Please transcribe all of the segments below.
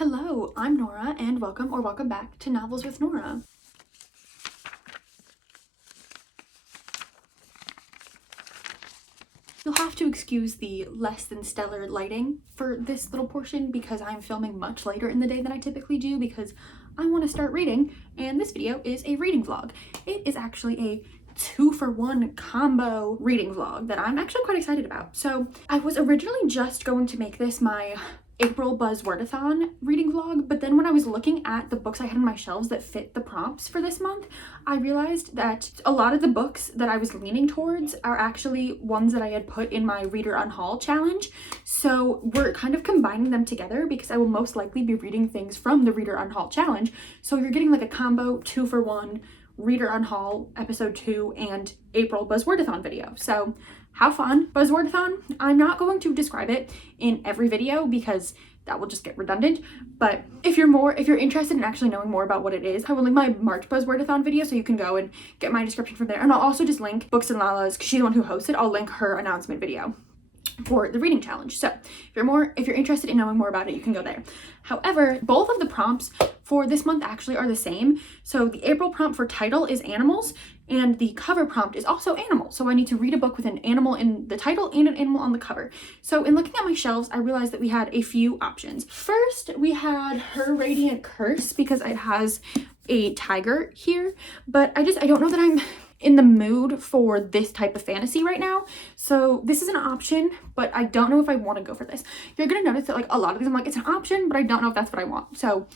Hello, I'm Nora, and welcome back to Novels with Nora. You'll have to excuse the less than stellar lighting for this little portion because I'm filming much later in the day than I typically do because I want to start reading, and this video is a reading vlog. It is actually a 2-for-1 combo reading vlog that I'm actually quite excited about. So I was originally just going to make this my April Buzzwordathon reading vlog, but then when I was looking at the books I had on my shelves that fit the prompts for this month, I realized that a lot of the books that I was leaning towards are actually ones that I had put in my Read or Unhaul challenge. So we're kind of combining them together because I will most likely be reading things from the Read or Unhaul challenge. So you're getting like a combo 2-for-1 Read or Unhaul episode 2 and April Buzzwordathon video. So have fun. Buzzwordathon, I'm not going to describe it in every video because that will just get redundant, but if you're interested in actually knowing more about what it is, I will link my March Buzzwordathon video so you can go and get my description from there. And I'll also just link Books and Lala's, because she's the one who hosts it. I'll link her announcement video for the reading challenge. So if you're interested in knowing more about it, you can go there. However, both of the prompts for this month actually are the same. So the April prompt for title is animals, and the cover prompt is also animals. So I need to read a book with an animal in the title and an animal on the cover. So in looking at my shelves, I realized that we had a few options. First, we had Her Radiant Curse because it has a tiger here, but I don't know that I'm in the mood for this type of fantasy right now. So this is an option, but I don't know if I want to go for this. You're gonna notice that like a lot of these I'm like, it's an option, but I don't know if that's what I want. So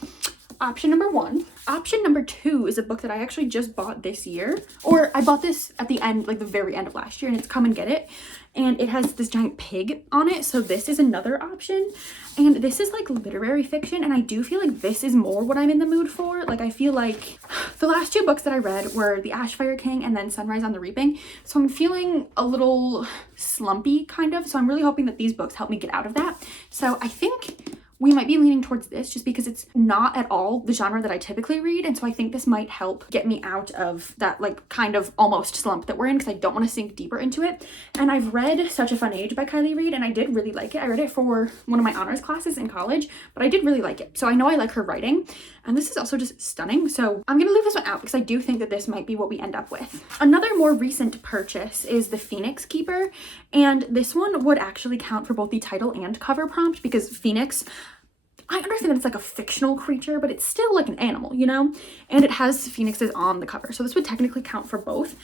option number 1. Option number 2 is a book that I actually just bought this year, or I bought this at the end, like the very end of last year, and it's Come and Get It, and it has this giant pig on it. So this is another option, and this is like literary fiction, and I do feel like this is more what I'm in the mood for. Like I feel like the last 2 books that I read were The Ashfire King and then Sunrise on the Reaping, so I'm feeling a little slumpy kind of, so I'm really hoping that these books help me get out of that. So I think we might be leaning towards this just because it's not at all the genre that I typically read, and so I think this might help get me out of that like kind of almost slump that we're in, because I don't want to sink deeper into it. And I've read Such a Fun Age by Kylie Reid, and I did really like it. I read it for one of my honors classes in college, but I did really like it. So I know I like her writing, and this is also just stunning. So I'm gonna leave this one out because I do think that this might be what we end up with. Another more recent purchase is The Phoenix Keeper, and this one would actually count for both the title and cover prompt because Phoenix, I understand that it's like a fictional creature, but it's still like an animal, you know? And it has phoenixes on the cover, so this would technically count for both.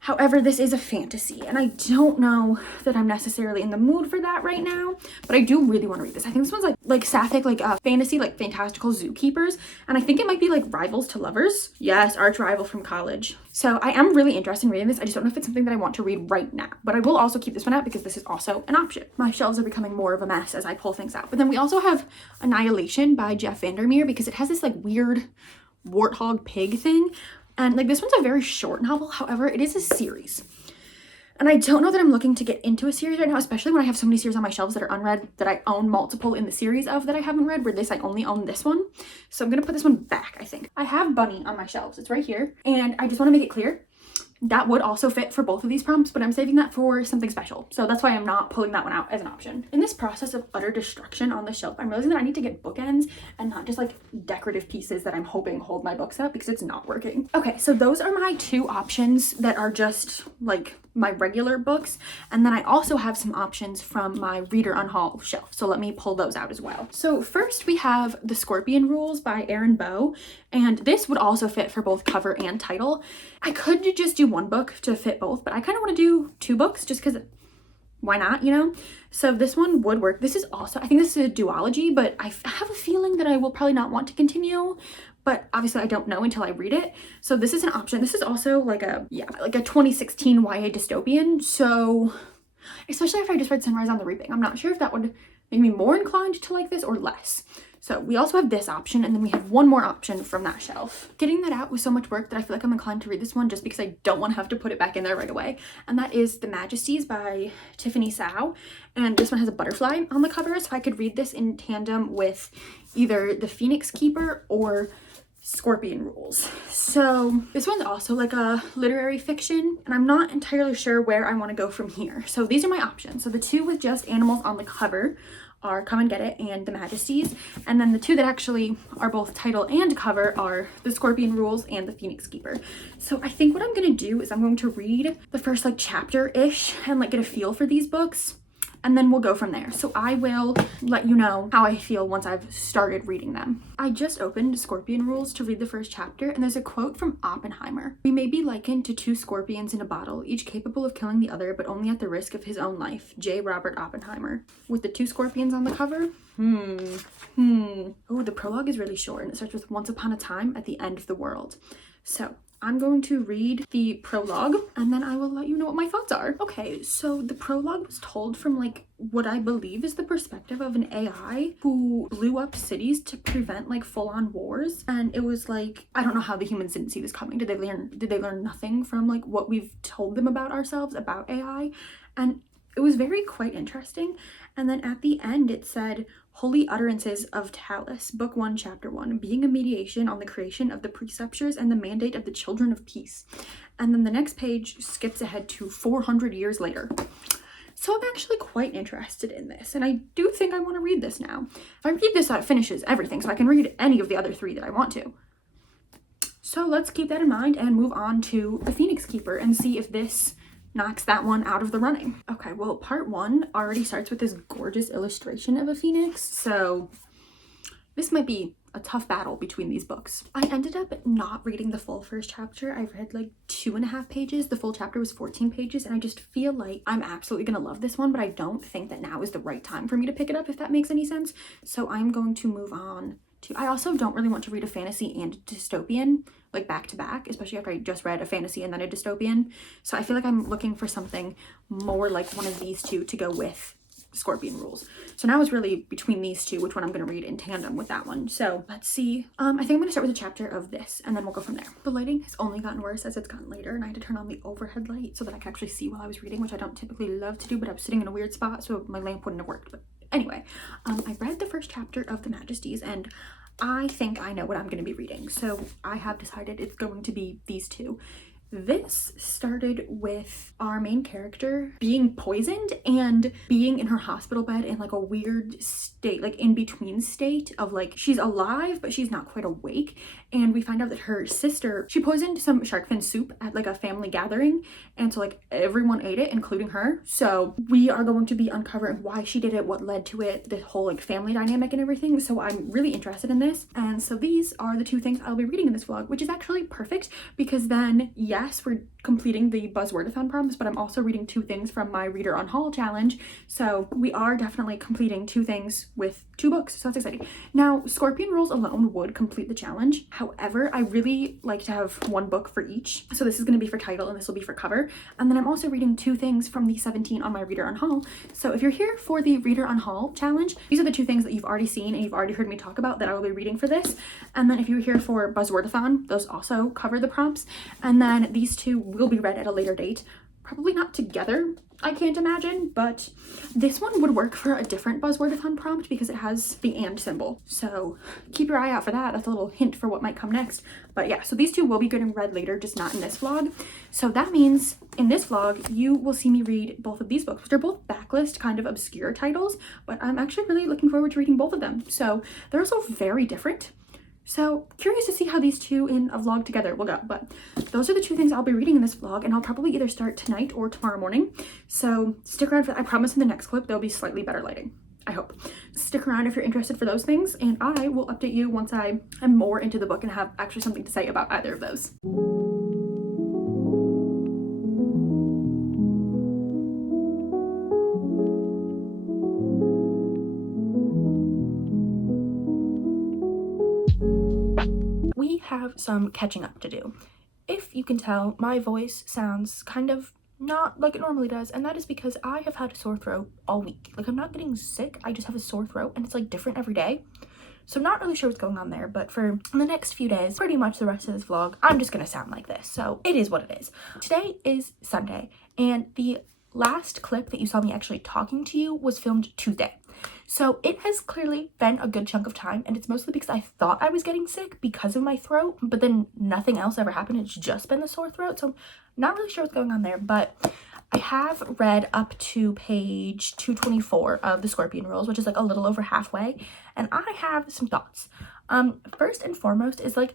However, this is a fantasy, and I don't know that I'm necessarily in the mood for that right now, but I do really want to read this. I think this one's like sapphic, like fantasy, like fantastical zookeepers, and I think it might be like rivals to lovers. Yes, arch rival from college. So I am really interested in reading this. I just don't know if it's something that I want to read right now, but I will also keep this one out because this is also an option. My shelves are becoming more of a mess as I pull things out. But then we also have Annihilation by Jeff Vandermeer because it has this like weird warthog pig thing. And like this one's a very short novel, however, it is a series. And I don't know that I'm looking to get into a series right now, especially when I have so many series on my shelves that are unread that I own multiple in the series of that I haven't read, where this I only own this one. So I'm gonna put this one back, I think. I have Bunny on my shelves, it's right here. And I just wanna make it clear, that would also fit for both of these prompts, but I'm saving that for something special. So that's why I'm not pulling that one out as an option. In this process of utter destruction on the shelf, I'm realizing that I need to get bookends and not just like decorative pieces that I'm hoping hold my books up because it's not working. Okay, so those are my 2 options that are just like my regular books, and then I also have some options from my Read or Unhaul shelf, so let me pull those out as well. So first we have The Scorpion Rules by Erin Bow, and this would also fit for both cover and title. I could just do one book to fit both, but I kind of want to do 2 books just because why not, you know? So this one would work. This is also, I think this is a duology, but I have a feeling that I will probably not want to continue, but obviously I don't know until I read it. So this is an option. This is also like a 2016 YA dystopian. So especially if I just read Sunrise on the Reaping, I'm not sure if that would make me more inclined to like this or less. So we also have this option, and then we have one more option from that shelf. Getting that out was so much work that I feel like I'm inclined to read this one just because I don't want to have to put it back in there right away. And that is The Majesties by Tiffany Sao. And this one has a butterfly on the cover, so I could read this in tandem with either The Phoenix Keeper or Scorpion Rules. So this one's also like a literary fiction, and I'm not entirely sure where I want to go from here. So these are my options. So the 2 with just animals on the cover are Come and Get It and The Majesties. And then the two that actually are both title and cover are The Scorpion Rules and The Phoenix Keeper. So I think what I'm going to do is I'm going to read the first like chapter-ish and like get a feel for these books, and then we'll go from there. So I will let you know how I feel once I've started reading them. I just opened Scorpion Rules to read the first chapter, and there's a quote from Oppenheimer. "We may be likened to two scorpions in a bottle, each capable of killing the other, but only at the risk of his own life. J. Robert Oppenheimer." With the two scorpions on the cover. Oh, the prologue is really short, and it starts with "Once upon a time at the end of the world." So I'm going to read the prologue and then I will let you know what my thoughts are. Okay, so the prologue was told from like what I believe is the perspective of an AI who blew up cities to prevent like full-on wars. And it was like, I don't know how the humans didn't see this coming. Did they learn nothing from like what we've told them about ourselves about AI? And it was very quite interesting. And then at the end it said, "Holy Utterances of Talus, Book 1, Chapter 1, being a mediation on the creation of the preceptures and the mandate of the children of peace." And then the next page skips ahead to 400 years later. So I'm actually quite interested in this, and I do think I want to read this now. If I read this, that finishes everything, so I can read any of the other three that I want to. So let's keep that in mind and move on to The Phoenix Keeper and see if this knocks that one out of the running. Okay, well, part 1 already starts with this gorgeous illustration of a phoenix, so this might be a tough battle between these books. I ended up not reading the full first chapter. I read like 2.5 pages. The full chapter was 14 pages, and I just feel like I'm absolutely gonna love this one, but I don't think that now is the right time for me to pick it up, if that makes any sense. So I'm going to move on to, I also don't really want to read a fantasy and dystopian like back to back, especially after I just read a fantasy and then a dystopian. So I feel like I'm looking for something more like one of these two to go with Scorpion Rules. So now it's really between these two, which one I'm going to read in tandem with that one. So let's see. I think I'm going to start with a chapter of this and then we'll go from there. The lighting has only gotten worse as it's gotten later, and I had to turn on the overhead light so that I could actually see while I was reading, which I don't typically love to do, but I was sitting in a weird spot so my lamp wouldn't have worked. But anyway, I read the first chapter of The Majesties, and I think I know what I'm going to be reading. So I have decided it's going to be these two. This started with our main character being poisoned and being in her hospital bed in like a weird state, like in between state of like she's alive but she's not quite awake. And we find out that her sister, she poisoned some shark fin soup at like a family gathering, and so like everyone ate it, including her. So we are going to be uncovering why she did it, what led to it, the whole like family dynamic and everything. So I'm really interested in this. And so these are the two things I'll be reading in this vlog, which is actually perfect because then yes, we're completing the Buzzwordathon prompts, but I'm also reading 2 things from my Read or Unhaul challenge. So we are definitely completing 2 things with 2 books, so that's exciting. Now, Scorpion Rules alone would complete the challenge. However, I really like to have 1 book for each. So this is going to be for title and this will be for cover. And then I'm also reading 2 things from the 17 on my Read or Unhaul. So if you're here for the Read or Unhaul challenge, these are the 2 things that you've already seen and you've already heard me talk about that I will be reading for this. And then if you're here for Buzzwordathon, those also cover the prompts. And then these 2 will be read at a later date. Probably not together, I can't imagine, but this one would work for a different Buzzwordathon prompt because it has the and symbol. So keep your eye out for that. That's a little hint for what might come next. But yeah, so these 2 will be getting read later, just not in this vlog. So that means in this vlog, you will see me read both of these books, which are both backlist, kind of obscure titles, but I'm actually really looking forward to reading both of them. So they're also very different. So curious to see how these 2 in a vlog together will go, but those are the 2 things I'll be reading in this vlog, and I'll probably either start tonight or tomorrow morning. So stick around for that. I promise in the next clip there'll be slightly better lighting, I hope. Stick around if you're interested for those things, and I will update you once I am more into the book and have actually something to say about either of those. We have some catching up to do. If you can tell, my voice sounds kind of not like it normally does, and that is because I have had a sore throat all week. Like, I'm not getting sick, I just have a sore throat, and it's like different every day. So I'm not really sure what's going on there, but for the next few days, pretty much the rest of this vlog, I'm just gonna sound like this. So it is what it is. Today is Sunday, and the last clip that you saw me actually talking to you was filmed Tuesday. So it has clearly been a good chunk of time, and it's mostly because I thought I was getting sick because of my throat, but then nothing else ever happened. It's just been the sore throat, so I'm not really sure what's going on there, but I have read up to page 224 of the Scorpion Rules, which is like a little over halfway, and I have some thoughts. First and foremost is like,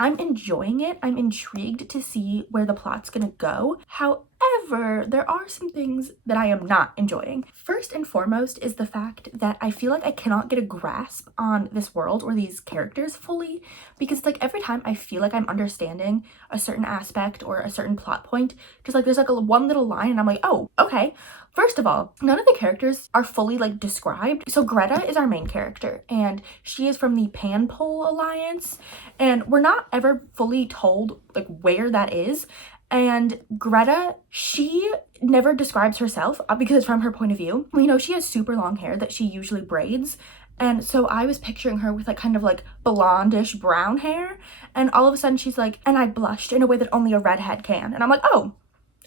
I'm enjoying it. I'm intrigued to see where the plot's gonna go. However, there are some things that I am not enjoying. First and foremost is the fact that I feel like I cannot get a grasp on this world or these characters fully, because like every time I feel like I'm understanding a certain aspect or a certain plot point, just like there's like one little line and I'm like, oh, okay. First of all, none of the characters are fully like described. So Greta is our main character and she is from the Pan-Pole Alliance, and we're not ever fully told like where that is. And Greta, she never describes herself because it's from her point of view. We know she has super long hair that she usually braids. And so I was picturing her with like kind of like blondish brown hair. And all of a sudden she's like, and I blushed in a way that only a redhead can. And I'm like, oh,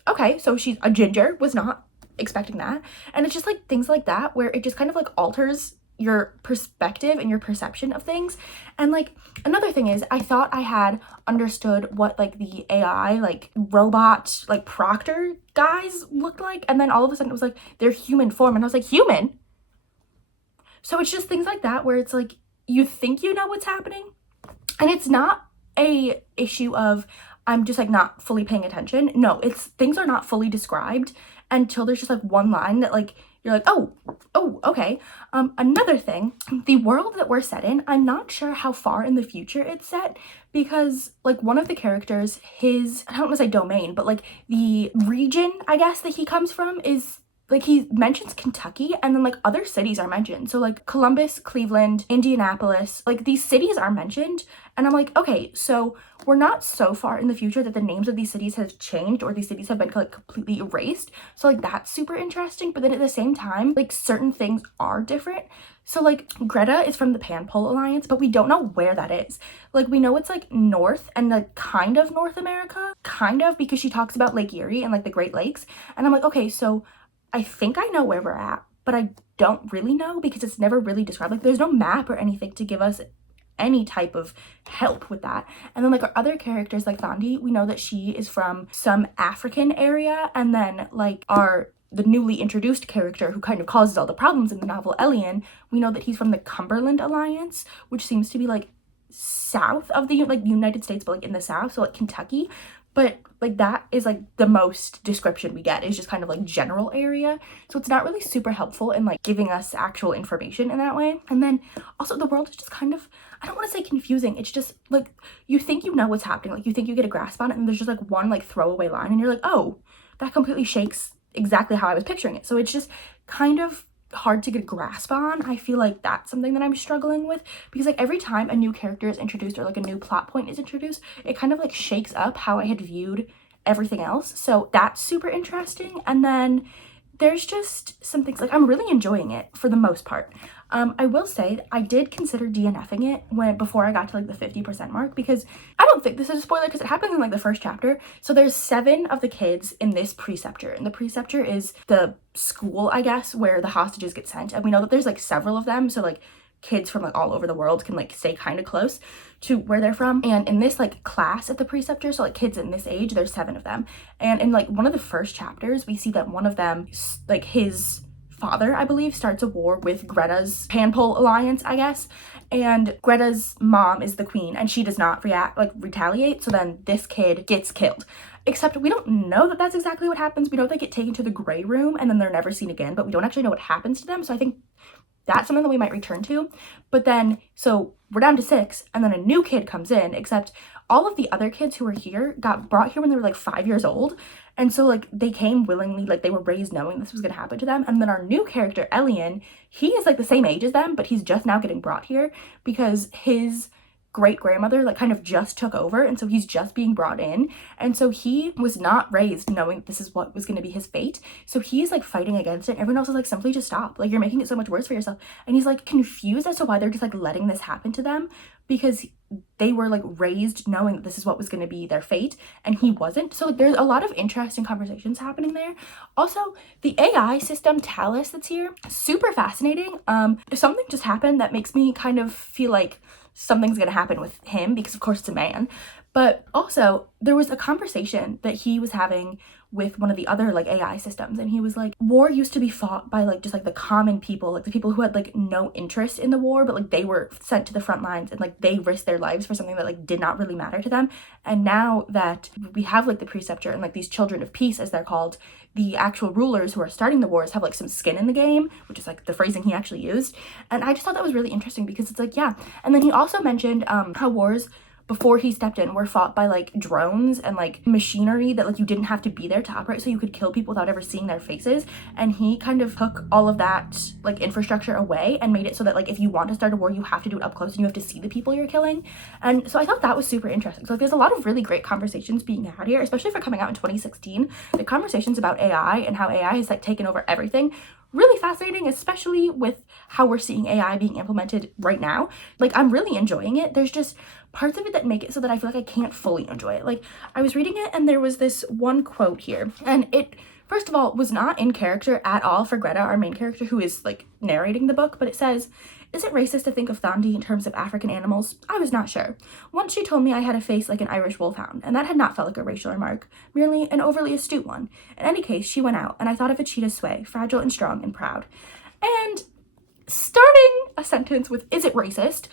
okay. So she's a ginger, was not expecting that. And it's just like things like that where it just kind of like alters your perspective and your perception of things. And like another thing is I thought I had understood what like the AI like robot like Proctor guys looked like, and then all of a sudden it was like their human form, and I was like, human? So it's just things like that where it's like you think you know what's happening, and it's not a issue of I'm just like not fully paying attention. No, it's things are not fully described until there's just like one line that like you're like, oh, okay. Another thing, the world that we're set in, I'm not sure how far in the future it's set, because like one of the characters, his, I don't want to say domain, but like the region, I guess, that he comes from is like, he mentions Kentucky, and then like other cities are mentioned. So like Columbus, Cleveland, Indianapolis, like these cities are mentioned. And I'm like, okay, so we're not so far in the future that the names of these cities have changed or these cities have been like completely erased. So like that's super interesting. But then at the same time, like certain things are different. So like Greta is from the Pan-Pole Alliance, but we don't know where that is. Like we know it's like north and like kind of North America, kind of, because she talks about Lake Erie and like the Great Lakes. And I'm like, okay, so I think I know where we're at, but I don't really know because it's never really described. Like there's no map or anything to give us any type of help with that. And then like our other characters like Thandi, we know that she is from some African area, and then like the newly introduced character who kind of causes all the problems in the novel, Elian, we know that he's from the Cumberland Alliance, which seems to be like south of the like United States, but like in the south, so like Kentucky. But like that is like the most description we get is just kind of like general area. So it's not really super helpful in like giving us actual information in that way. And then also the world is just kind of, I don't want to say confusing. It's just like you think you know what's happening. Like you think you get a grasp on it, and there's just like one like throwaway line and you're like, oh, that completely shakes exactly how I was picturing it. So it's just kind of hard to get a grasp on. I feel like that's something that I'm struggling with, because like every time a new character is introduced or like a new plot point is introduced, it kind of like shakes up how I had viewed everything else. So that's super interesting. And then there's just some things like I'm really enjoying it for the most part. I will say I did consider DNFing it before I got to like the 50% mark, because I don't think this is a spoiler because it happens in like the first chapter. So there's 7 of the kids in this preceptor, and the preceptor is the school, I guess, where the hostages get sent. And we know that there's like several of them. So like kids from like all over the world can like stay kind of close to where they're from. And in this like class at the preceptor, so like kids in this age, there's 7 of them. And in like one of the first chapters, we see that one of them, like his father, I believe, starts a war with Greta's Pan-Pole Alliance, I guess. And Greta's mom is the queen, and she does not retaliate. So then this kid gets killed. Except we don't know that that's exactly what happens. We know they get taken to the gray room and then they're never seen again, but we don't actually know what happens to them. So I think that's something that we might return to. But then, so we're down to 6, and then a new kid comes in, except all of the other kids who were here got brought here when they were like 5 years old. And so like they came willingly, like they were raised knowing this was going to happen to them. And then our new character, Elian, he is like the same age as them, but he's just now getting brought here because his great-grandmother like kind of just took over, and so he's just being brought in. And so he was not raised knowing that this is what was going to be his fate, so he's like fighting against it. Everyone else is like, simply just stop, like you're making it so much worse for yourself. And he's like confused as to why they're just like letting this happen to them, because they were like raised knowing that this is what was going to be their fate, and he wasn't. So like there's a lot of interesting conversations happening there. Also, the AI system Talus that's here, super fascinating. Something just happened that makes me kind of feel like something's gonna happen with him, because of course it's a man. But also there was a conversation that he was having with one of the other like AI systems, and he was like, war used to be fought by like just like the common people, like the people who had like no interest in the war, but like they were sent to the front lines and like they risked their lives for something that like did not really matter to them. And now that we have like the preceptor and like these children of peace, as they're called, the actual rulers who are starting the wars have like some skin in the game, which is like the phrasing he actually used. And I just thought that was really interesting because it's like, yeah. And then he also mentioned how wars before he stepped in were fought by like drones and like machinery that like you didn't have to be there to operate, so you could kill people without ever seeing their faces. And he kind of took all of that like infrastructure away and made it so that like if you want to start a war, you have to do it up close and you have to see the people you're killing. And so I thought that was super interesting. So like there's a lot of really great conversations being had here, especially for coming out in 2016. The conversations about AI and how AI has like taken over everything, really fascinating, especially with how we're seeing AI being implemented right now. Like I'm really enjoying it. There's just parts of it that make it so that I feel like I can't fully enjoy it. Like I was reading it and there was this one quote here, and it first of all was not in character at all for Greta, our main character, who is like narrating the book, but it says, "Is it racist to think of Thandi in terms of African animals? I was not sure. Once she told me I had a face like an Irish wolfhound, and that had not felt like a racial remark, merely an overly astute one. In any case, she went out, and I thought of a cheetah's sway, fragile and strong and proud." And starting a sentence with, "Is it racist?"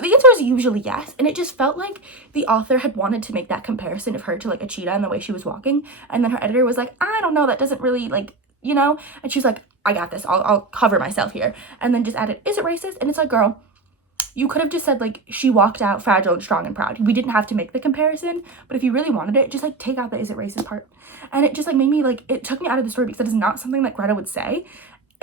the answer is usually yes, and it just felt like the author had wanted to make that comparison of her to like a cheetah and the way she was walking, and then her editor was like, "I don't know, that doesn't really like, you know," and she's like, "I got this, I'll cover myself here," and then just added, "Is it racist?" And it's like, girl, you could have just said like she walked out fragile and strong and proud. We didn't have to make the comparison, but if you really wanted it, just like take out the "is it racist" part. And it just like made me like, it took me out of the story because that is not something that Greta would say.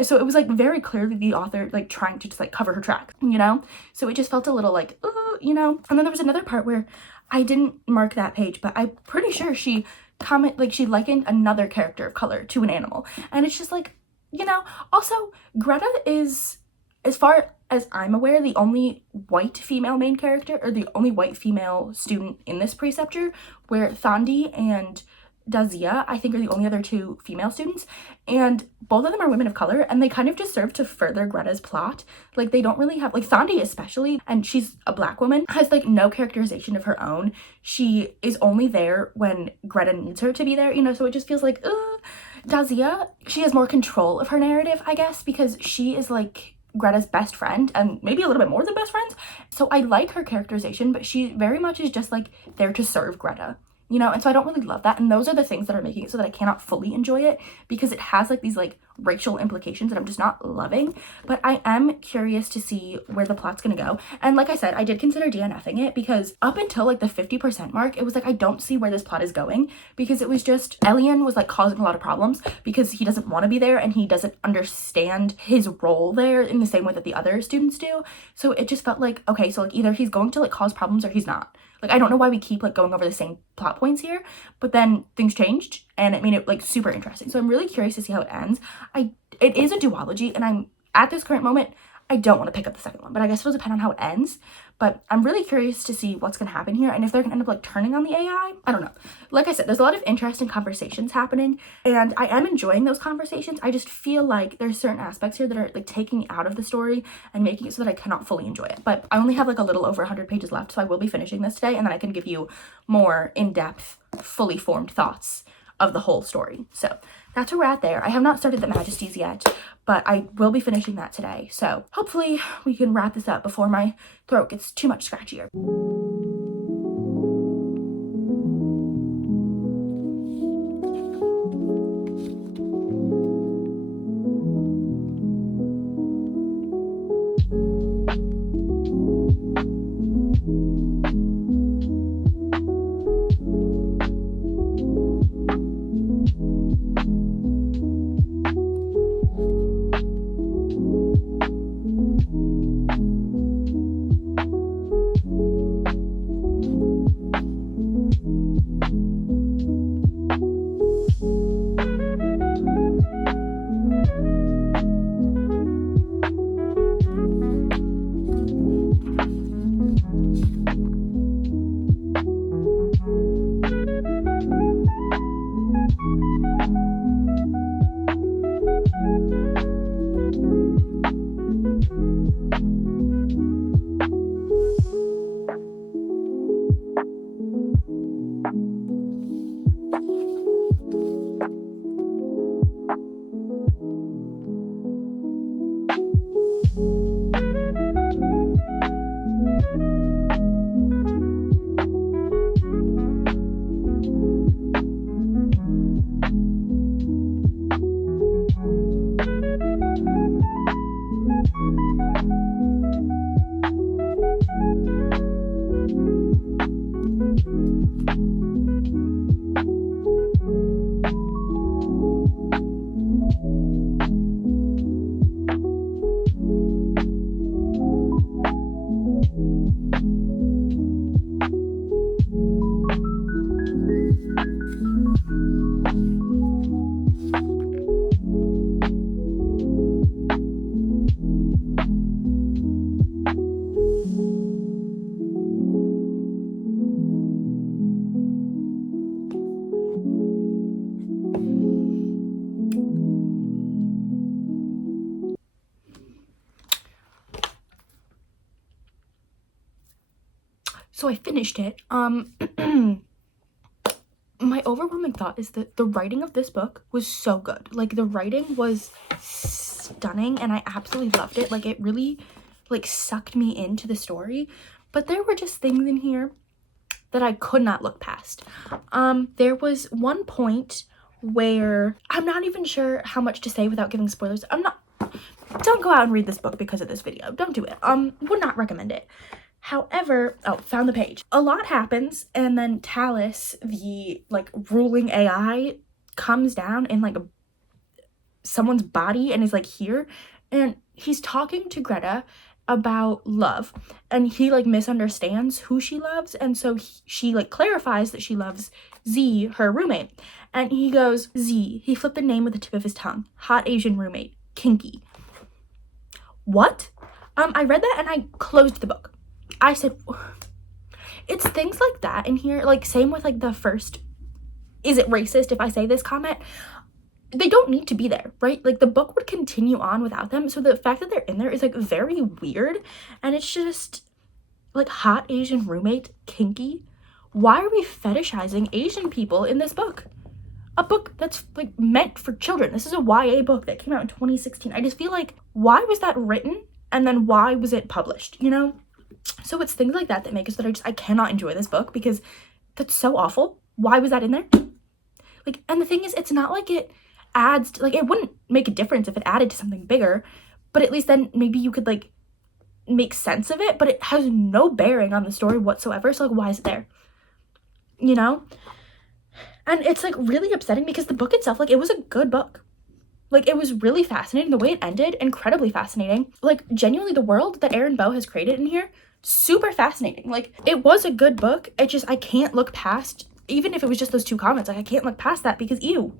So it was like very clearly the author like trying to just like cover her tracks, you know? So it just felt a little like, you know? And then there was another part where I didn't mark that page, but I'm pretty sure she she likened another character of color to an animal. And it's just like, you know, also Greta is, as far as I'm aware, the only white female main character, or the only white female student in this preceptor, where Thandi and Dazia, I think, are the only other two female students, and both of them are women of color, and they kind of just serve to further Greta's plot. Like they don't really have, like Thandi especially, and she's a black woman, has like no characterization of her own. She is only there when Greta needs her to be there, you know, so it just feels like, Dazia, she has more control of her narrative, I guess, because she is like Greta's best friend, and maybe a little bit more than best friends. So I like her characterization, but she very much is just like there to serve Greta, you know? And so I don't really love that, and those are the things that are making it so that I cannot fully enjoy it, because it has like these like racial implications that I'm just not loving. But I am curious to see where the plot's gonna go. And like I said, I did consider DNFing it, because up until like the 50% mark, it was like, I don't see where this plot is going, because it was just Elian was like causing a lot of problems because he doesn't want to be there and he doesn't understand his role there in the same way that the other students do. So it just felt like, okay, so like either he's going to like cause problems or he's not. Like, I don't know why we keep like going over the same plot points here, but then things changed and it made it like super interesting. So I'm really curious to see how it ends. It is a duology, and I'm at this current moment, I don't want to pick up the second one, but I guess it'll depend on how it ends. But I'm really curious to see what's going to happen here, and if they're going to end up like turning on the AI. I don't know. Like I said, there's a lot of interesting conversations happening, and I am enjoying those conversations. I just feel like there's certain aspects here that are like taking me out of the story and making it so that I cannot fully enjoy it. But I only have like a little over 100 pages left, so I will be finishing this today, and then I can give you more in-depth, fully formed thoughts of the whole story. So that's where we're at there. I have not started the Majesties yet, but I will be finishing that today. So hopefully we can wrap this up before my throat gets too much scratchier. So I finished it. My overwhelming thought is that the writing of this book was so good. Like, the writing was stunning and I absolutely loved it. Like, it really like sucked me into the story, but there were just things in here that I could not look past. There was one point where I'm not even sure how much to say without giving spoilers. Don't go out and read this book because of this video. Don't do it. Would not recommend it. However, found the page. A lot happens, and then Talus, the like ruling AI, comes down in like someone's body and is like here, and he's talking to Greta about love, and he like misunderstands who she loves, and so she like clarifies that she loves Z, her roommate, and he goes, Z, he flipped the name with the tip of his tongue, hot Asian roommate, kinky. What? I read that and I closed the book. I said, it's things like that in here, like same with like the first, is it racist if I say this comment? They don't need to be there, right? Like, the book would continue on without them, so the fact that they're in there is like very weird, and it's just like hot Asian roommate, kinky. Why are we fetishizing Asian people in this book? A book that's like meant for children. This is a YA book that came out in 2016. I just feel like, why was that written, and then why was it published, you know? So it's things like that that make it so that I cannot enjoy this book, because that's so awful. Why was that in there? Like, and the thing is, it's not like it adds to, like, it wouldn't make a difference if it added to something bigger, but at least then maybe you could like make sense of it, but it has no bearing on the story whatsoever. So like, why is it there? You know? And it's like really upsetting, because the book itself, like, it was a good book. Like, it was really fascinating. The way it ended, incredibly fascinating. Like, genuinely, the world that Erin Bow has created in here, super fascinating. Like, it was a good book. It just, I can't look past, even if it was just those two comments, like, I can't look past that because ew,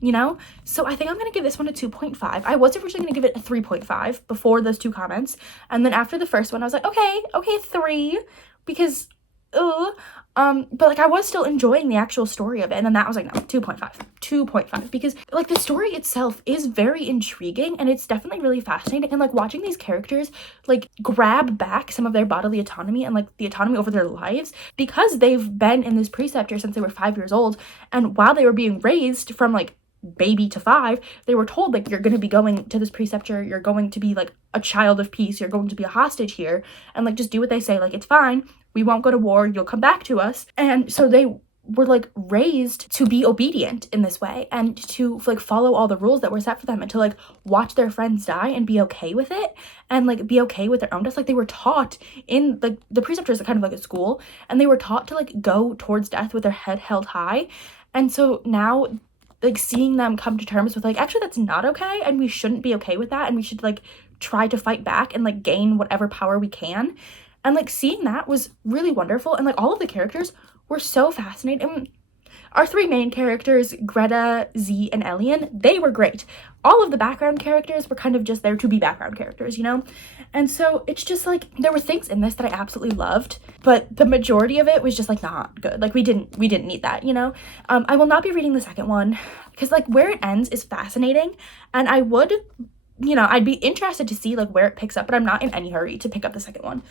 you know? So I think I'm gonna give this one a 2.5. I was originally gonna give it a 3.5 before those two comments. And then after the first one, I was like, okay, 3, because, but like, I was still enjoying the actual story of it, and then that was like, no, 2.5, because like the story itself is very intriguing, and it's definitely really fascinating, and like watching these characters like grab back some of their bodily autonomy and like the autonomy over their lives, because they've been in this preceptor since they were 5 years old, and while they were being raised from like baby to 5, they were told like, you're going to be going to this preceptor, you're going to be like a child of peace, you're going to be a hostage here, and like just do what they say, like it's fine, we won't go to war, you'll come back to us. And so they were like raised to be obedient in this way, and to like follow all the rules that were set for them, and to like watch their friends die and be okay with it, and like be okay with their own death. Like, they were taught in like the preceptors are kind of like a school, and they were taught to like go towards death with their head held high. And so now, like, seeing them come to terms with like, actually that's not okay, and we shouldn't be okay with that, and we should like try to fight back and like gain whatever power we can, and like seeing that was really wonderful. And like all of the characters were so fascinating. And our 3 main characters, Greta, Z, and Elian, they were great. All of the background characters were kind of just there to be background characters, you know? And so it's just like, there were things in this that I absolutely loved, but the majority of it was just like not good. Like, we didn't need that, you know? I will not be reading the second one, because like where it ends is fascinating, and I would, you know, I'd be interested to see like where it picks up, but I'm not in any hurry to pick up the second one.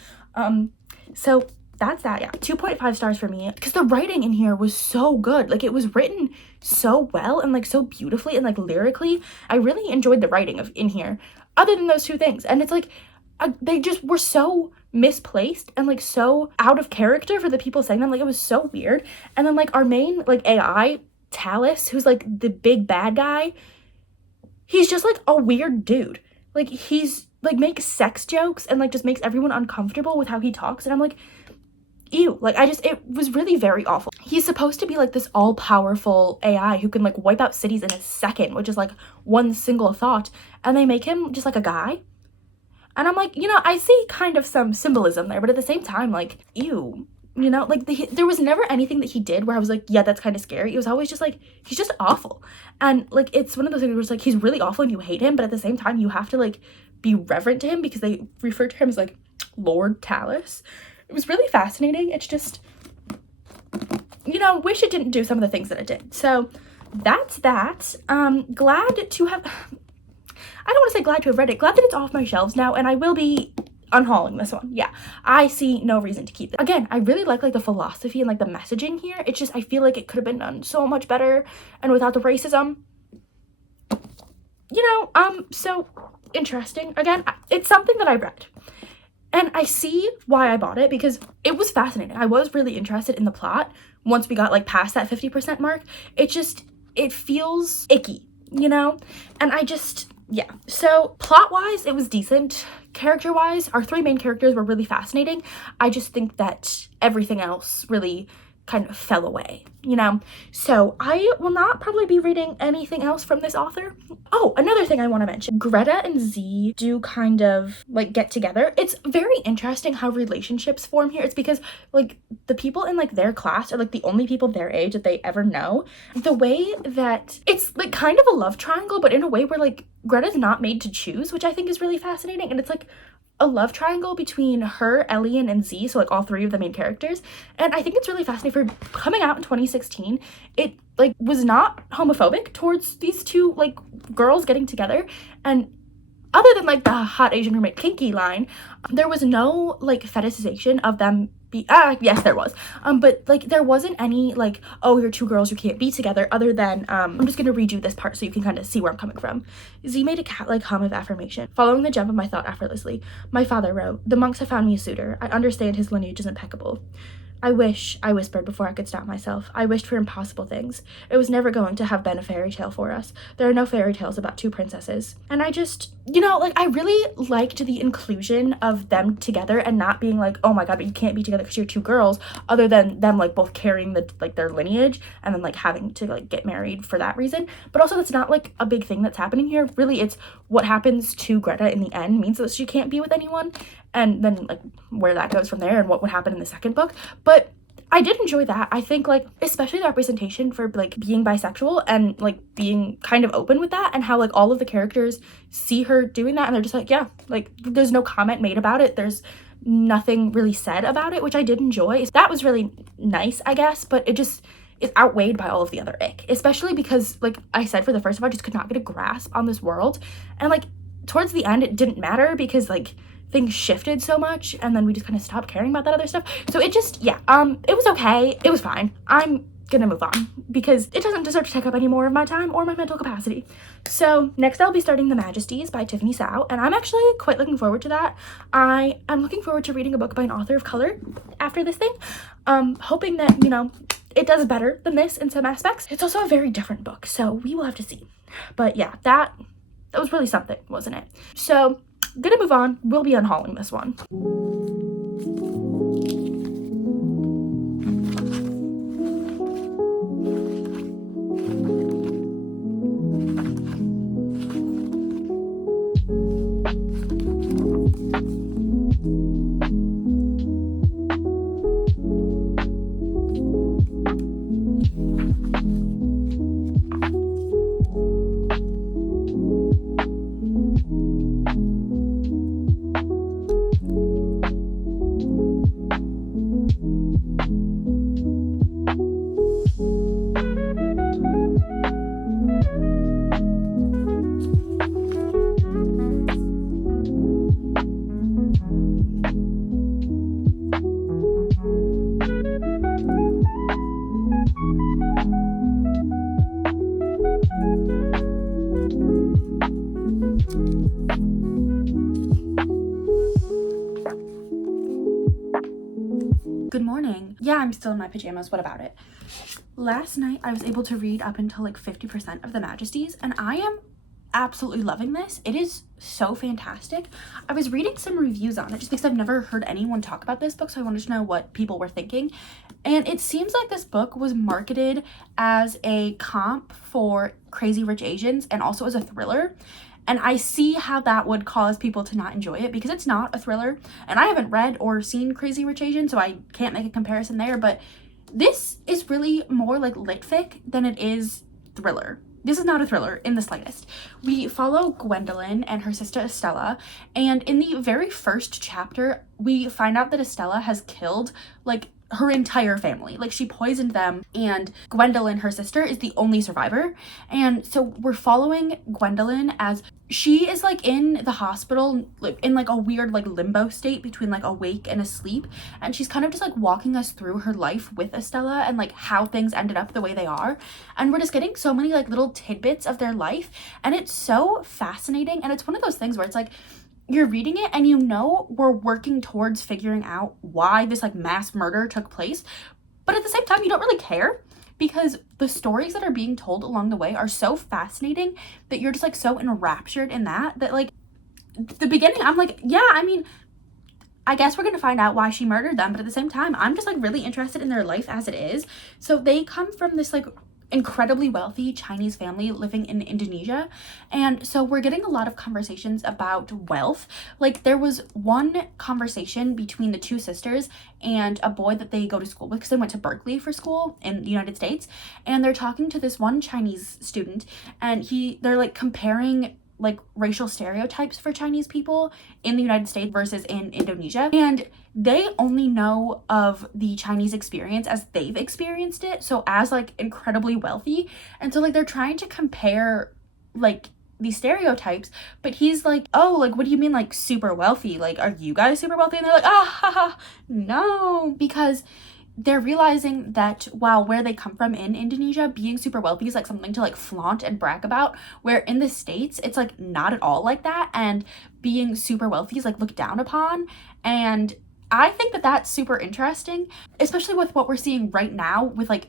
So that's that. Yeah, 2.5 stars for me, because the writing in here was so good. Like, it was written so well and like so beautifully, and like lyrically, I really enjoyed the writing in here, other than those 2 things. And it's like, they just were so misplaced and like so out of character for the people saying them. Like, it was so weird. And then like our main like AI, Talus, who's like the big bad guy, he's just like a weird dude. Like, he's like makes sex jokes and like just makes everyone uncomfortable with how he talks, and I'm like, ew. Like, it was really very awful. He's supposed to be like this all-powerful AI who can like wipe out cities in a second, which is like one single thought, and they make him just like a guy. And I'm like, you know, I see kind of some symbolism there, but at the same time, like, ew. You know, like, there was never anything that he did where I was like, yeah, that's kind of scary. It was always just like, he's just awful. And like, it's one of those things where it's like, he's really awful and you hate him, but at the same time, you have to like be reverent to him because they refer to him as like Lord Talus. It was really fascinating. It's just, you know, wish it didn't do some of the things that it did. So that's that. Glad to have, I don't want to say glad to have read it, glad that it's off my shelves now, and I will be unhauling this one. Yeah, I see no reason to keep it. Again, I really like the philosophy and like the messaging here. It's just, I feel like it could have been done so much better and without the racism. You know, so interesting. Again, it's something that I read. And I see why I bought it because it was fascinating. I was really interested in the plot once we got like past that 50% mark. It just, it feels icky, you know? And I just, yeah. So plot-wise, it was decent. Character-wise, our three main characters were really fascinating. I just think that everything else really kind of fell away, you know? So I will not probably be reading anything else from this author. Oh, another thing I want to mention. Greta and Z do kind of like get together. It's very interesting how relationships form here. It's because like the people in like their class are like the only people their age that they ever know. The way that it's like kind of a love triangle, but in a way where like Greta's not made to choose, which I think is really fascinating. And it's like a love triangle between her, Elian, and Z, so like all three of the main characters. And I think it's really fascinating. For coming out in 2016, it like was not homophobic towards these two like girls getting together. And other than like the hot Asian roommate kinky line, there was no like fetishization of them yes, there was, but like there wasn't any like, oh, you're two girls, you can't be together, other than I'm just gonna read you this part so you can kind of see where I'm coming from. Z made a cat-like hum of affirmation, following the gem of my thought effortlessly. My father wrote, the monks have found me a suitor. I understand his lineage is impeccable. I wish, I whispered before I could stop myself. I wished for impossible things. It was never going to have been a fairy tale for us. There are no fairy tales about two princesses. And I just, you know, like I really liked the inclusion of them together and not being like, oh my god, but you can't be together because you're two girls, other than them like both carrying the like their lineage and then like having to like get married for that reason. But also that's not like a big thing that's happening here. Really, it's what happens to Greta in the end means that she can't be with anyone, and then like where that goes from there and what would happen in the second book. But I did enjoy that. I think like especially the representation for like being bisexual and like being kind of open with that, and how like all of the characters see her doing that and they're just like, yeah, like there's no comment made about it, there's nothing really said about it, which I did enjoy. That was really nice, I guess, but it just is outweighed by all of the other ick, especially because like I said, for the first time I just could not get a grasp on this world, and like towards the end it didn't matter because like things shifted so much and then we just kind of stopped caring about that other stuff. So it just, yeah, it was okay, it was fine. I'm gonna move on because it doesn't deserve to take up any more of my time or my mental capacity. So next I'll be starting The Majesties by Tiffany Sao, and I'm actually quite looking forward to that. I'm looking forward to reading a book by an author of color after this thing, hoping that, you know, it does better than this in some aspects. It's also a very different book, so we will have to see. But yeah, that was really something, wasn't it? So gonna move on. We'll be unhauling this one. Good morning. Yeah, I'm still in my pajamas. What about it? Last night, I was able to read up until like 50% of the Majesties, and I am absolutely loving this. It is so fantastic. I was reading some reviews on it just because I've never heard anyone talk about this book, so I wanted to know what people were thinking. And it seems like this book was marketed as a comp for Crazy Rich Asians and also as a thriller. And I see how that would cause people to not enjoy it because it's not a thriller. And I haven't read or seen Crazy Rich Asians, so I can't make a comparison there. But this is really more like lit fic than it is thriller. This is not a thriller in the slightest. We follow Gwendolyn and her sister Estella. And in the very first chapter, we find out that Estella has killed like her entire family. Like she poisoned them, and Gwendolyn, her sister, is the only survivor. And so we're following Gwendolyn as she is like in the hospital, like in like a weird like limbo state between like awake and asleep, and she's kind of just like walking us through her life with Estella and like how things ended up the way they are. And we're just getting so many like little tidbits of their life, and it's so fascinating. And it's one of those things where it's like you're reading it and you know we're working towards figuring out why this like mass murder took place, but at the same time you don't really care because the stories that are being told along the way are so fascinating that you're just like so enraptured in that like the beginning I'm like, yeah, I mean, I guess we're gonna find out why she murdered them, but at the same time I'm just like really interested in their life as it is. So they come from this like incredibly wealthy Chinese family living in Indonesia, and so we're getting a lot of conversations about wealth. Like there was one conversation between the two sisters and a boy that they go to school with because they went to Berkeley for school in the United States, and they're talking to this one Chinese student, and they're like comparing like racial stereotypes for Chinese people in the United States versus in Indonesia. And they only know of the Chinese experience as they've experienced it, so as like incredibly wealthy. And so like they're trying to compare like these stereotypes, but he's like, oh, like what do you mean like super wealthy? Like are you guys super wealthy? And they're like, haha, no, because they're realizing that while where they come from in Indonesia, being super wealthy is like something to like flaunt and brag about, where in the States, it's like not at all like that. And being super wealthy is like looked down upon. And I think that that's super interesting, especially with what we're seeing right now with like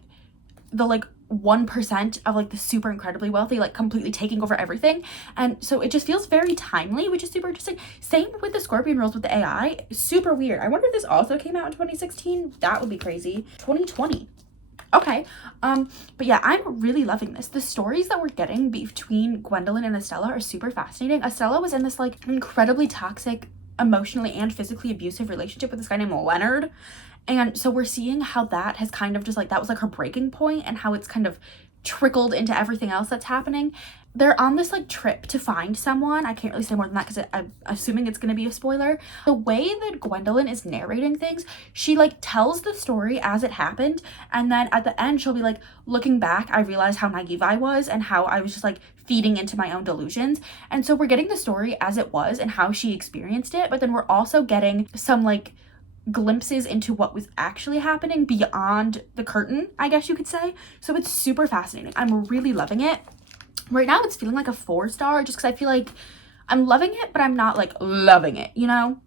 the like 1% of like the super incredibly wealthy like completely taking over everything. And so it just feels very timely, which is super interesting. Same with the Scorpion rules with the AI. Super weird. I wonder if this also came out in 2016. That would be crazy. 2020. Okay. But yeah, I'm really loving this. The stories that we're getting between Gwendolyn and Estella are super fascinating. Estella was in this like incredibly toxic, emotionally and physically abusive relationship with this guy named Leonard. And so we're seeing how that has kind of just like, that was like her breaking point and how it's kind of trickled into everything else that's happening. They're on this like trip to find someone. I can't really say more than that because I'm assuming it's going to be a spoiler. The way that Gwendolyn is narrating things, she like tells the story as it happened. And then at the end, she'll be like, looking back, I realized how naive I was and how I was just like feeding into my own delusions. And so we're getting the story as it was and how she experienced it. But then we're also getting some like glimpses into what was actually happening beyond the curtain, I guess you could say. So it's super fascinating. I'm really loving it. Right now it's feeling like a 4-star just because I feel like I'm loving it, but I'm not like loving it, you know?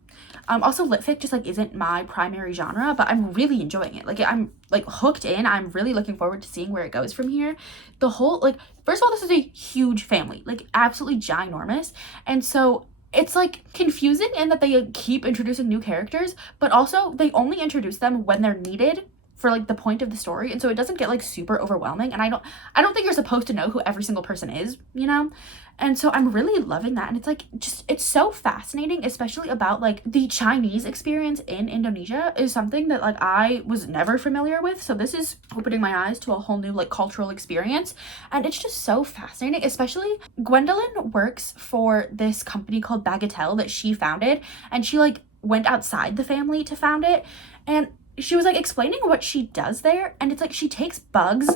Also lit fic just like isn't my primary genre, but I'm really enjoying it. Like I'm like hooked in. I'm really looking forward to seeing where it goes from here. The whole like, first of all, this is a huge family, like absolutely ginormous. And so it's like confusing in that they keep introducing new characters, but also they only introduce them when they're needed for like the point of the story, and so it doesn't get like super overwhelming. And I don't think you're supposed to know who every single person is, you know? And so I'm really loving that. And it's like just, it's so fascinating, especially about like the Chinese experience in Indonesia is something that like I was never familiar with. So this is opening my eyes to a whole new like cultural experience, and it's just so fascinating. Especially Gwendolyn works for this company called Bagatelle that she founded, and she like went outside the family to found it. And she was like explaining what she does there, and it's like she takes bugs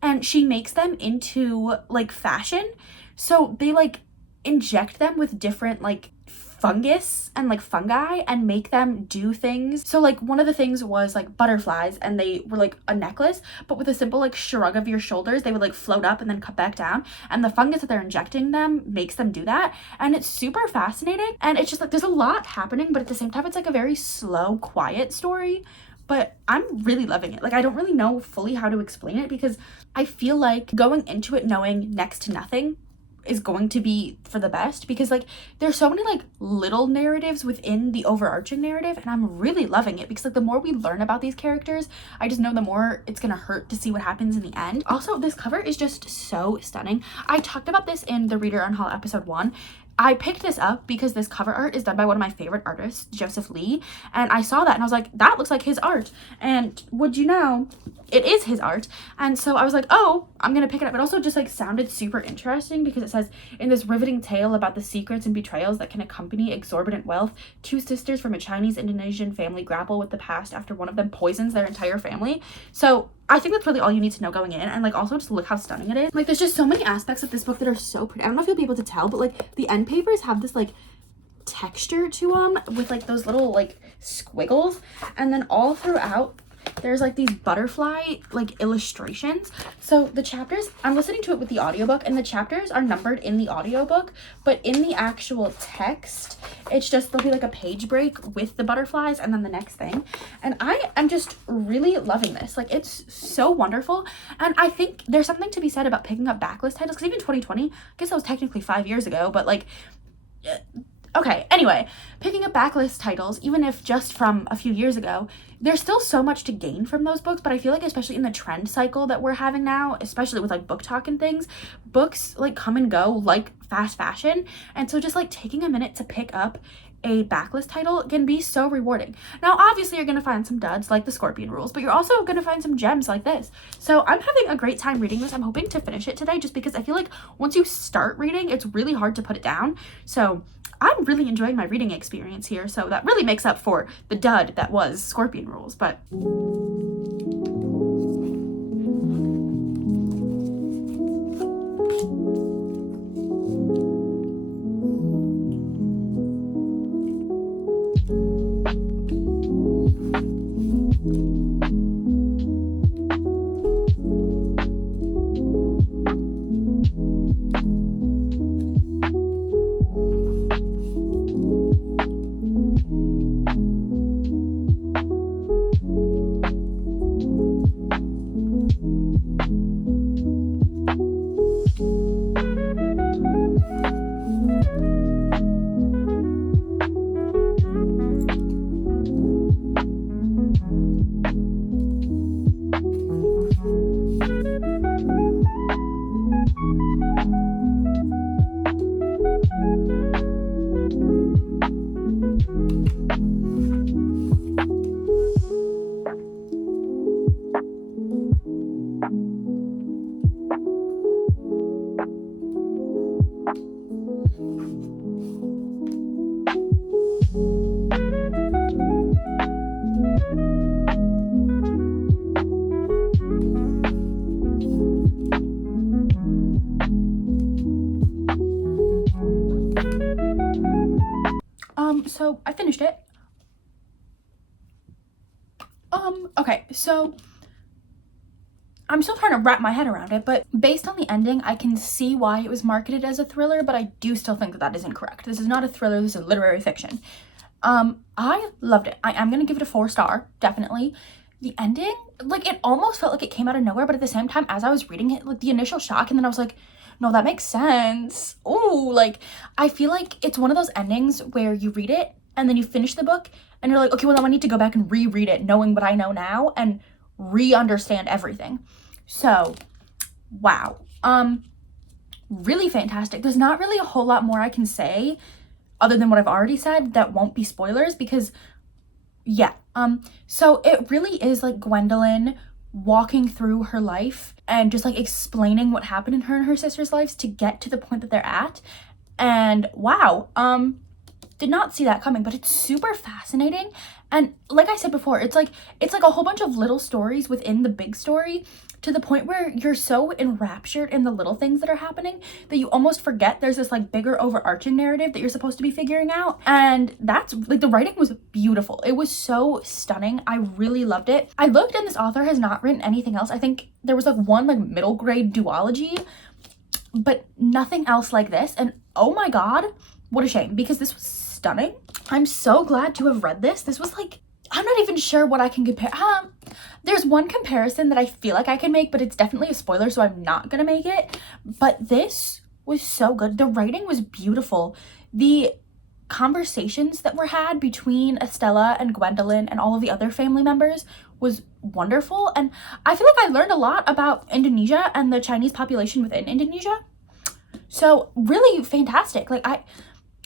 and she makes them into like fashion. So they like inject them with different like fungus and like fungi and make them do things. So like one of the things was like butterflies, and they were like a necklace, but with a simple like shrug of your shoulders they would like float up and then cut back down, and the fungus that they're injecting them makes them do that. And it's super fascinating, and it's just like there's a lot happening, but at the same time it's like a very slow, quiet story. but I'm really loving it. Like, I don't really know fully how to explain it because I feel like going into it knowing next to nothing is going to be for the best, because like there's so many like little narratives within the overarching narrative, and I'm really loving it because like the more we learn about these characters, I just know the more it's gonna hurt to see what happens in the end. Also, this cover is just so stunning. I talked about this in the Read or Unhaul episode 1. I picked this up because this cover art is done by one of my favorite artists, Joseph Lee, and I saw that and I was like, that looks like his art. And would you know, it is his art. And so I was like, oh, I'm gonna pick it up. It also just like sounded super interesting because it says, in this riveting tale about the secrets and betrayals that can accompany exorbitant wealth, two sisters from a Chinese-Indonesian family grapple with the past after one of them poisons their entire family. So I think that's really all you need to know going in, and like also just look how stunning it is. Like, there's just so many aspects of this book that are so pretty. I don't know if you'll be able to tell, but like the end papers have this like texture to them with like those little like squiggles, and then all throughout there's like these butterfly like illustrations. So the chapters, I'm listening to it with the audiobook, and the chapters are numbered in the audiobook, but in the actual text it's just, there'll be like a page break with the butterflies and then the next thing. And I am just really loving this. Like, it's so wonderful. And I think there's something to be said about picking up backlist titles, because even 2020, I guess that was technically 5 years ago, but like okay, anyway, picking up backlist titles, even if just from a few years ago, there's still so much to gain from those books. But I feel like especially in the trend cycle that we're having now, especially with like book talk and things, books like come and go like fast fashion. And so just like taking a minute to pick up a backlist title can be so rewarding. Now, obviously you're going to find some duds like the Scorpion Rules, but you're also going to find some gems like this. So I'm having a great time reading this. I'm hoping to finish it today, just because I feel like once you start reading, it's really hard to put it down. So I'm really enjoying my reading experience here, so that really makes up for the dud that was Scorpion Rules. But so I finished it. Okay, so I'm still trying to wrap my head around it, but based on the ending, I can see why it was marketed as a thriller, but I do still think that that is incorrect. This is not a thriller, this is literary fiction. I loved it. I am gonna give it a 4-star, definitely. The ending, like, it almost felt like it came out of nowhere, but at the same time, as I was reading it, like, the initial shock, and then I was like, no, that makes sense. Ooh, like, I feel like it's one of those endings where you read it, and then you finish the book, and you're like, okay, well, now I need to go back and reread it, knowing what I know now, and re-understand everything. So, wow. Really fantastic. There's not really a whole lot more I can say other than what I've already said that won't be spoilers, because yeah. So it really is like Gwendolyn walking through her life and just like explaining what happened in her and her sister's lives to get to the point that they're at. And wow, did not see that coming, but it's super fascinating. And like I said before, it's like a whole bunch of little stories within the big story, to the point where you're so enraptured in the little things that are happening that you almost forget there's this like bigger overarching narrative that you're supposed to be figuring out. And that's like, the writing was beautiful. It was so stunning. I really loved it. I looked, and this author has not written anything else. I think there was like one like middle grade duology, but nothing else like this. And oh my god, what a shame, because this was stunning. I'm so glad to have read this. This was like, I'm not even sure what I can compare. There's one comparison that I feel like I can make, but it's definitely a spoiler, so I'm not gonna make it. But this was so good. The writing was beautiful. The conversations that were had between Estella and Gwendolyn and all of the other family members was wonderful. And I feel like I learned a lot about Indonesia and the Chinese population within Indonesia. So really fantastic. Like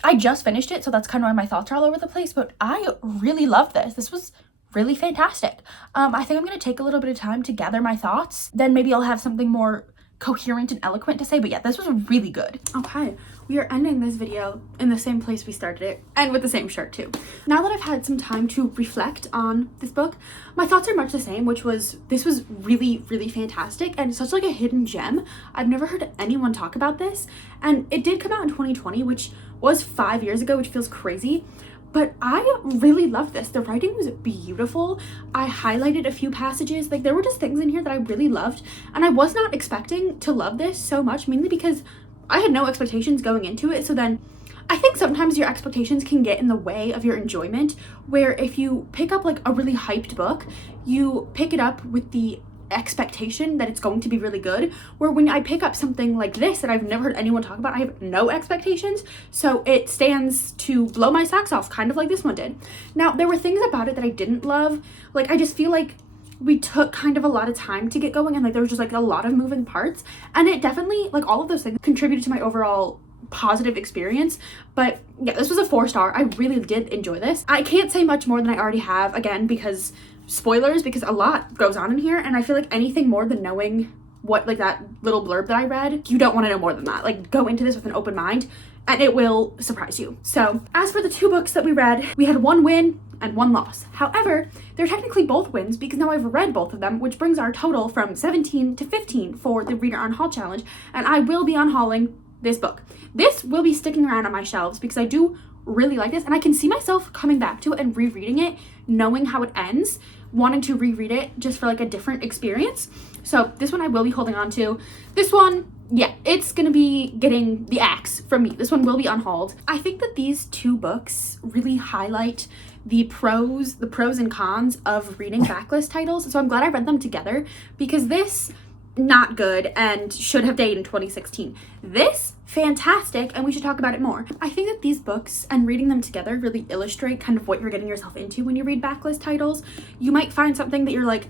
I just finished it, so that's kind of why my thoughts are all over the place, but I really loved this. This was really fantastic. I think I'm going to take a little bit of time to gather my thoughts. Then maybe I'll have something more coherent and eloquent to say, but yeah, this was really good. Okay, we are ending this video in the same place we started it, and with the same shirt too. Now that I've had some time to reflect on this book, my thoughts are much the same, which was this was really, really fantastic and such like a hidden gem. I've never heard anyone talk about this, and it did come out in 2020, which was 5 years ago, which feels crazy. But I really loved this. The writing was beautiful. I highlighted a few passages. Like, there were just things in here that I really loved. And I was not expecting to love this so much, mainly because I had no expectations going into it. So then I think sometimes your expectations can get in the way of your enjoyment, where if you pick up like a really hyped book, you pick it up with the expectation that it's going to be really good, where when I pick up something like this that I've never heard anyone talk about, I have no expectations, so it stands to blow my socks off, kind of like this one did. Now, there were things about it that I didn't love. Like, I just feel like we took kind of a lot of time to get going, and like there was just like a lot of moving parts, and it definitely, like, all of those things contributed to my overall positive experience. But yeah, this was a 4-star. I really did enjoy this. I can't say much more than I already have, again, because spoilers, because a lot goes on in here, and I feel like anything more than knowing what, like, that little blurb that I read, you don't want to know more than that. Like, go into this with an open mind and it will surprise you. So as for the 2 books that we read, we had 1 win and 1 loss. However, they're technically both wins because now I've read both of them, which brings our total from 17 to 15 for the Read or Unhaul challenge, and I will be unhauling this book. This will be sticking around on my shelves because I do really like this, and I can see myself coming back to it and rereading it, knowing how it ends, wanting to reread it just for like a different experience. So this one I will be holding on to. This one, yeah, it's gonna be getting the axe from me. This one will be unhauled. I think that these 2 books really highlight the pros and cons of reading backlist titles. So I'm glad I read them together, because this, not good and should have dated in 2016. This, fantastic, and we should talk about it more. I think that these books and reading them together really illustrate kind of what you're getting yourself into when you read backlist titles. You might find something that you're like,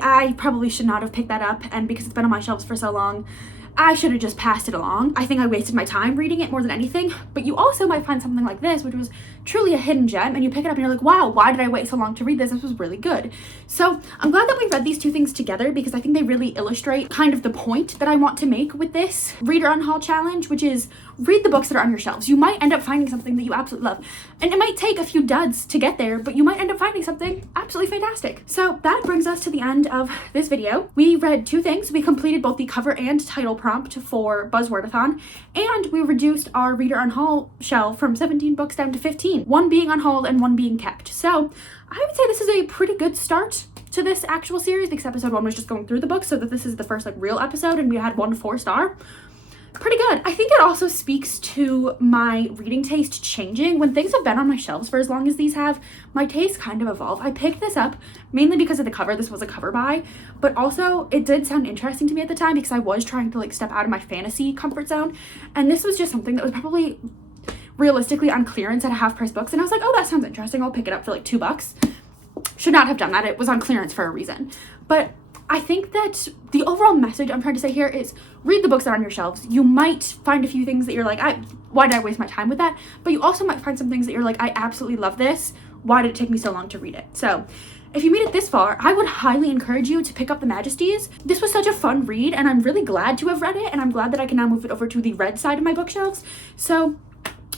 I probably should not have picked that up, and because it's been on my shelves for so long, I should have just passed it along. I think I wasted my time reading it more than anything. But you also might find something like this, which was truly a hidden gem, and you pick it up and you're like, wow, why did I wait so long to read this? This was really good. So I'm glad that we read these 2 things together, because I think they really illustrate kind of the point that I want to make with this Read or Unhaul challenge, which is read the books that are on your shelves. You might end up finding something that you absolutely love, and it might take a few duds to get there, but you might end up finding something absolutely fantastic. So that brings us to the end of this video. We read 2 things. We completed both the cover and title prompt for Buzzwordathon, and we reduced our Read or Unhaul shelf from 17 books down to 15, 1 being unhauled and 1 being kept. So I would say this is a pretty good start to this actual series, because episode 1 was just going through the book, so that this is the first like real episode, and we had 1 4-star. Pretty good. I think it also speaks to my reading taste changing. When things have been on my shelves for as long as these have, my taste kind of evolve. I picked this up mainly because of the cover. This was a cover buy, but also it did sound interesting to me at the time, because I was trying to like step out of my fantasy comfort zone, and this was just something that was probably realistically on clearance at a half-price books, and I was like, oh, that sounds interesting, I'll pick it up for like $2. Should not have done that. It was on clearance for a reason. But I think that the overall message I'm trying to say here is read the books that are on your shelves. You might find a few things that you're like, why did I waste my time with that? But you also might find some things that you're like, I absolutely love this. Why did it take me so long to read it? So if you made it this far, I would highly encourage you to pick up The Majesties. This was such a fun read, and I'm really glad to have read it, and I'm glad that I can now move it over to the red side of my bookshelves. So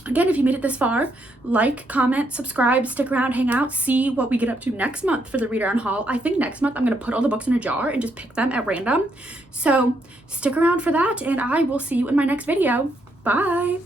again, if you made it this far, like, comment, subscribe, stick around, hang out, see what we get up to next month for the Read or Unhaul. I think next month I'm going to put all the books in a jar and just pick them at random. So stick around for that, and I will see you in my next video. Bye!